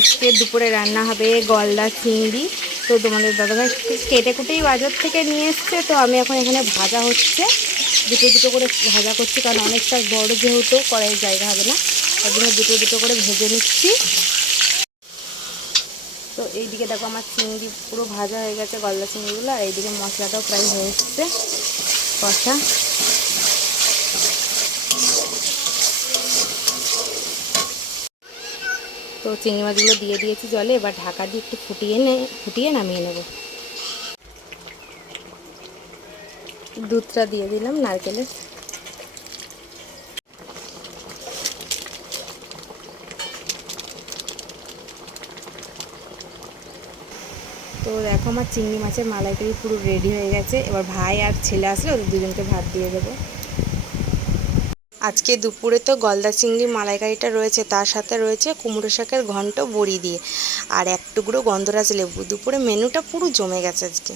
আজকে দুপুরে রান্না হবে গলদা চিংড়ি। তো তোমাদের দাদাভাই কেটে কুটেই বাজার থেকে নিয়ে এসছে। তো আমি এখন এখানে ভাজা হচ্ছে, দুটো দুটো করে ভাজা করছি, কারণ অনেকটা বড় যেহেতু কড়াইয়ের জায়গা হবে না, তার জন্য দুটো দুটো করে ভেজে নিচ্ছি। তো এইদিকে দেখো আমার চিংড়ি পুরো ভাজা হয়ে গেছে, গলদা চিংড়িগুলো, আর এইদিকে মশলাটাও প্রায় হয়ে এসছে কষা। তো চিংড়ি মাছগুলো দিয়ে দিয়েছি জলে, এবার ঢাকা দিয়ে একটু ফুটিয়ে নামিয়ে নেব। দুধটা দিয়ে দিলাম নারকেলের। তো দেখো আমার চিংড়ি মাছের মালাইকারি পুরো রেডি হয়ে গেছে। এবার ভাই আর ছেলে আসলে ওদের দুজনকে ভাত দিয়ে দেবো। আজকে দুপুরে তো গলদা চিংড়ি মালাইকারিটা রয়েছে, তার সাথে রয়েছে কুমড়ো শাকের ঘন্ট বড়ি দিয়ে, আর এক টুকরো গন্ধরাজ লেবু। দুপুরে মেনুটা পুরো জমে গেছে আজকে।